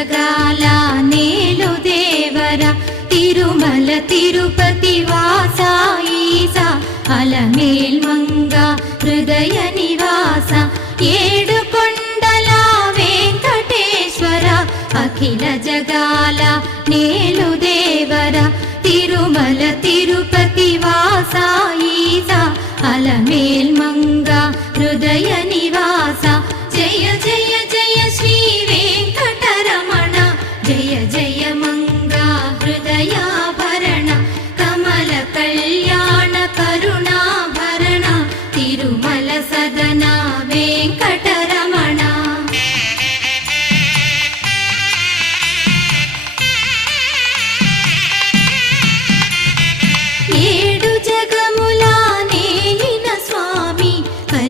జగాల నేలు దేవర తిరుమల తిరుపతి వాస ఈసా అలమేల్ మంగ హృదయ నివాస ఏడు కొండల వెంకటేశ్వర అఖిల జగాల నేలు దేవర తిరుమల తిరుపతి వాస ఈసా అలమేల్ మంగ హృదయ